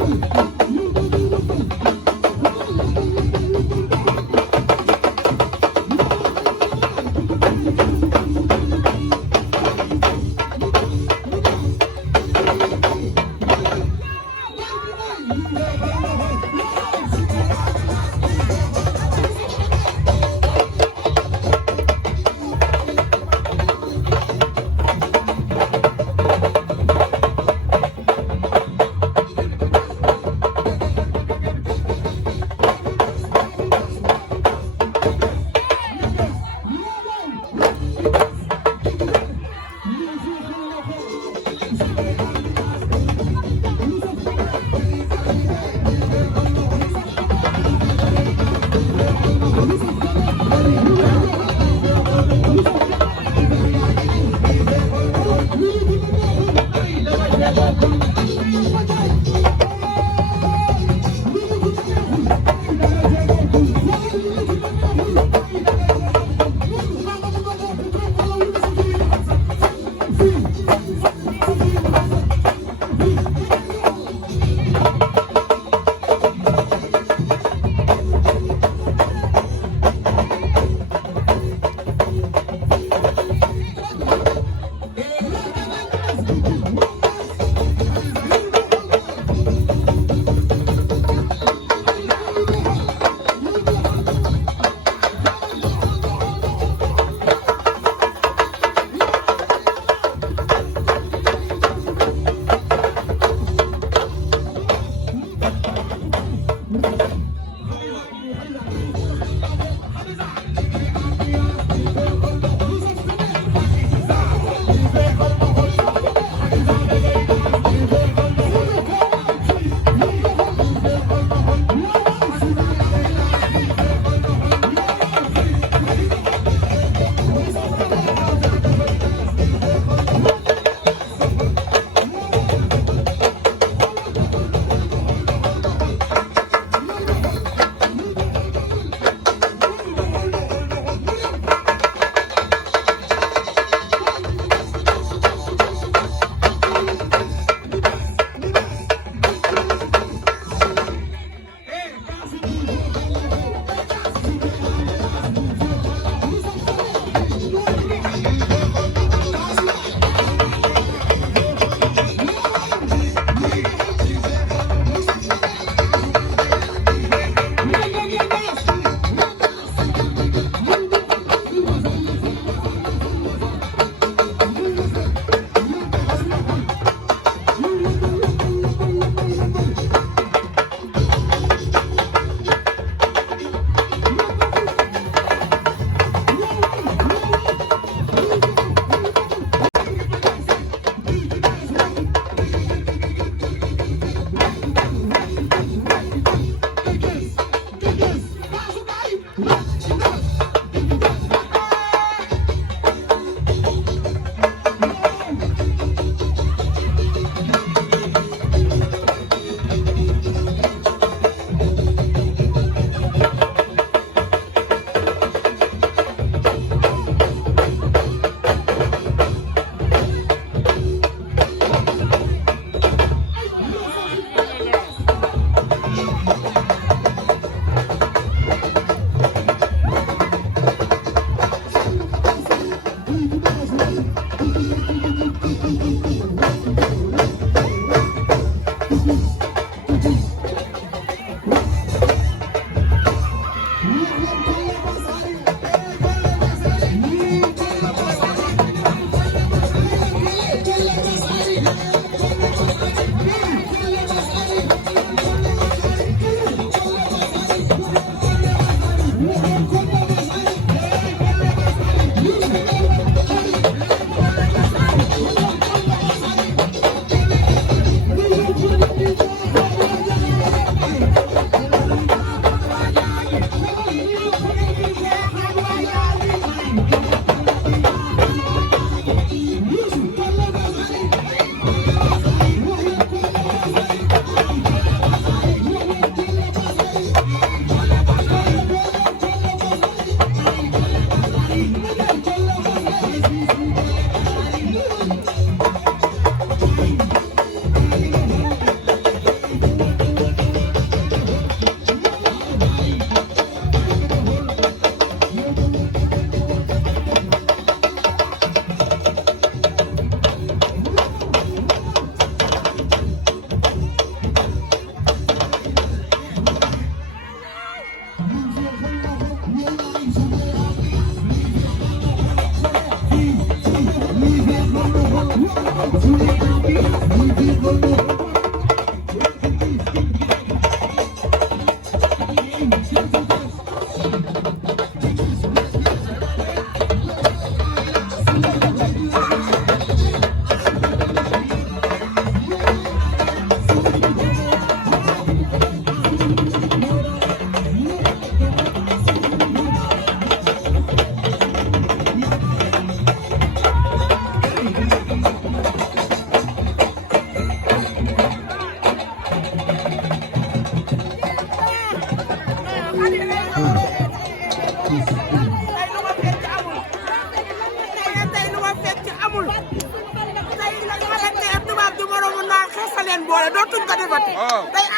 Thank you.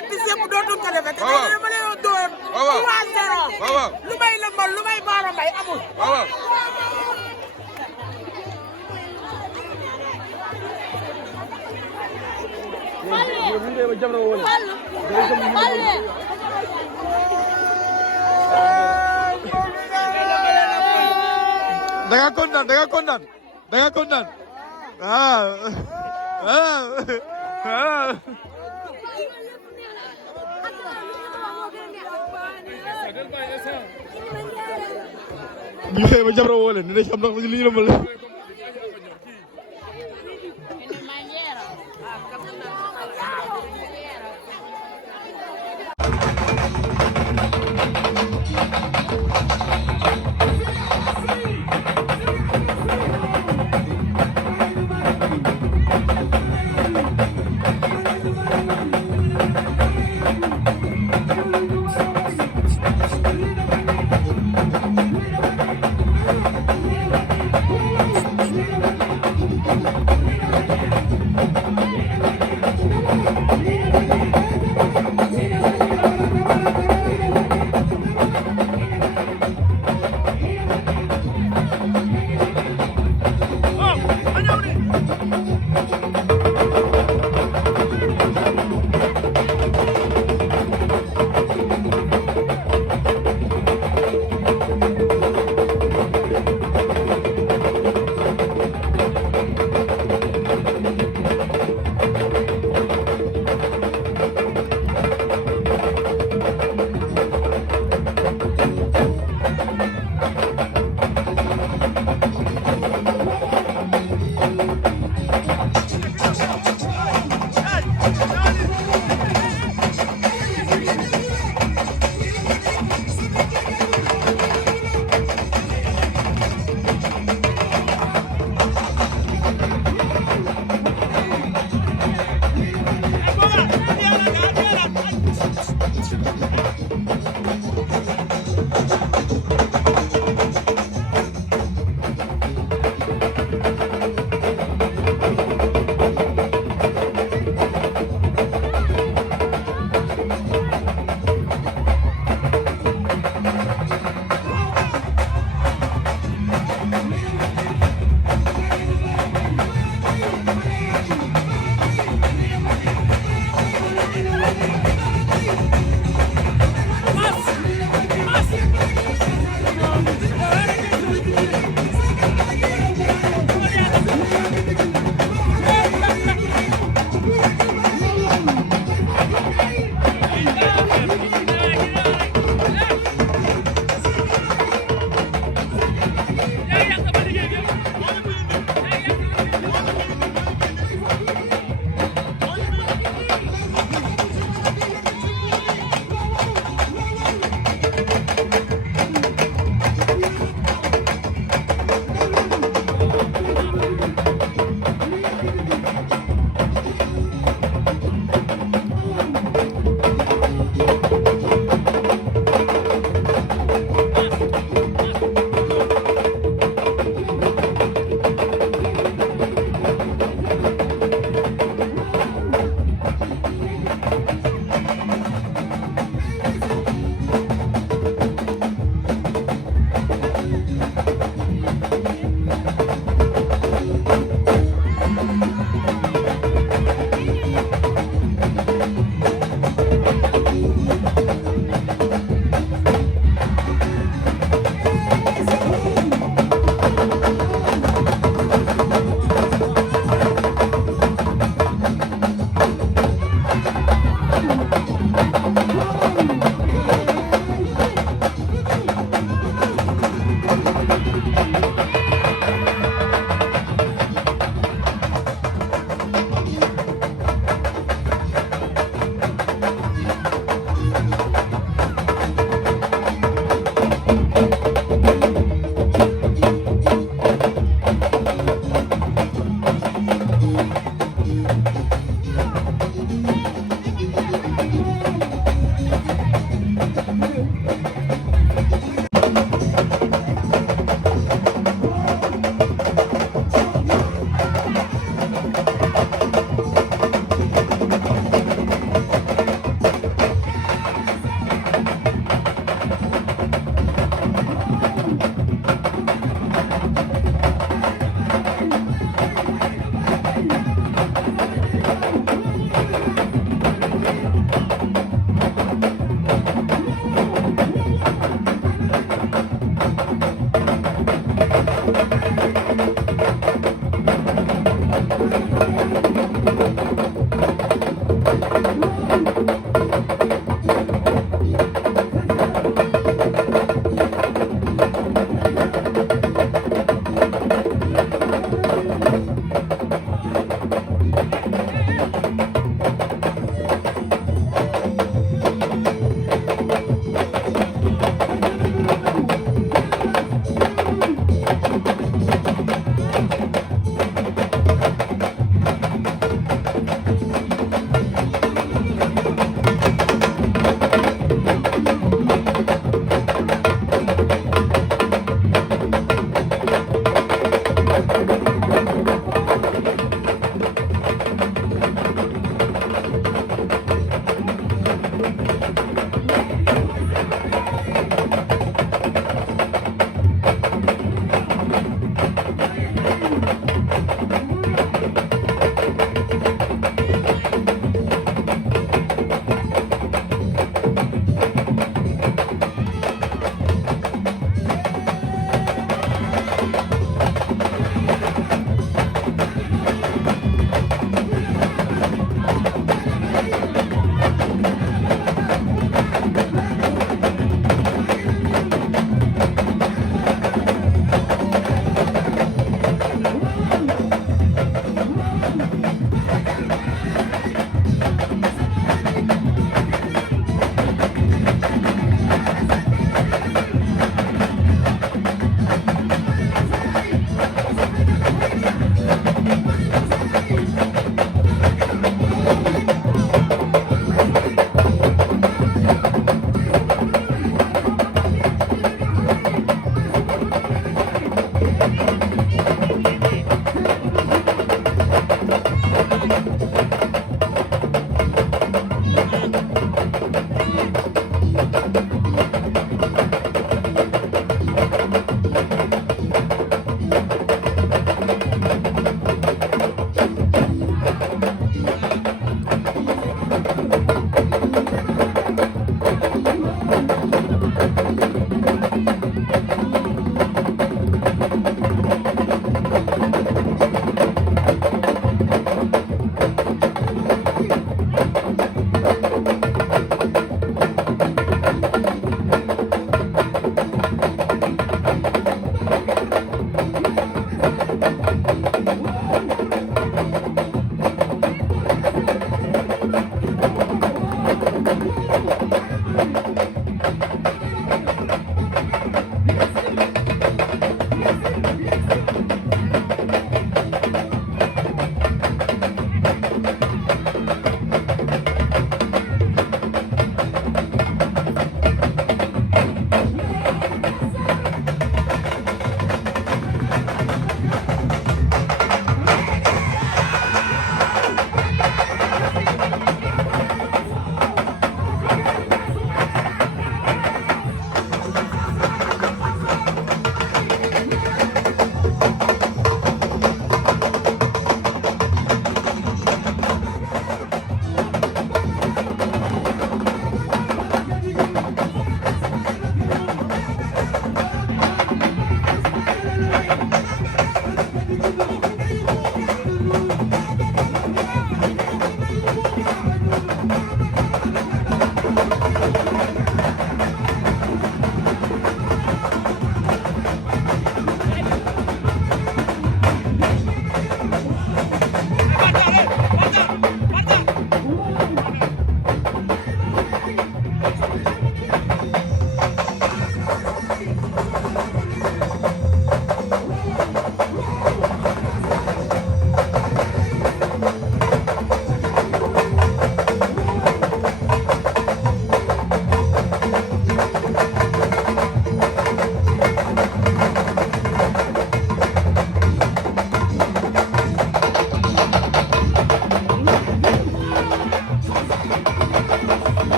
artiste yëpp dootuñ ko defee. waaw te dama leen doon. waaw 3-0. waaw lu may lëmbal lu may baara mbay amul. waaw. da nga kontaan da nga kontaan da nga kontaan waaw waaw waaw. ñu xëy ba Jamra woo leen dinañ xam ndax li ñu lëmbal.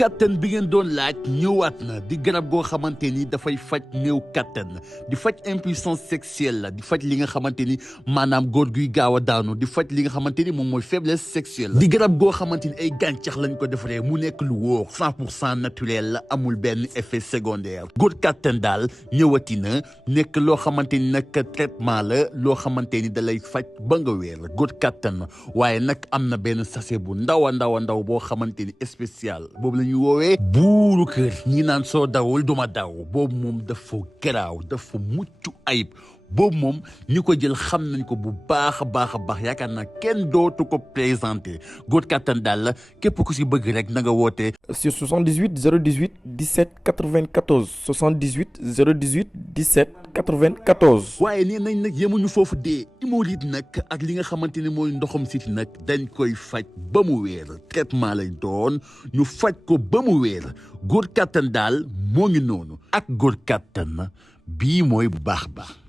kattan bi ngeen doon laaj ñëwaat na di garab goo xamante ni dafay faj néew kattan di faj impuissance sexuelle la di faj li nga xamante ni maanaam góor guy gaaw a daanu di faj li nga xamante ni moom mooy faiblesse sexuelle di garab goo xamante ni ay gàncax lañ ko defaree mu nekk lu wóor 100% naturel la amul benn effet secondaire góor kattan daal ñëwati na nekk loo xamante ni nag traitement la loo xamante ni da lay faj ba nga wéer góor kattan waaye nag am na benn sachet bu ndaw a ndaw boo xamante ni spécial boobu la ñuy woowee buuru kër ñi naan soo dawul duma daw boobu moom dafa garaaw dafa mucc ayib boobu moom ñu ko jël xam nañ ko bu baax a baax yaakaar naa kenn dootu ko présenté góor kattan daal la képp ku si bëgg rek na nga woote sur 78 018 17 94 78 018 17 94. waaye nee nañ nag yemuñu foofu dee hémorroïde nag ak li nga xamante ni mooy ndoxam siti nag dañ koy faj ba mu wéer traitement lañ doon ñu faj ko ba mu wéer góor kattan daal moo ngi noonu ak góor kattan bii mooy bu baax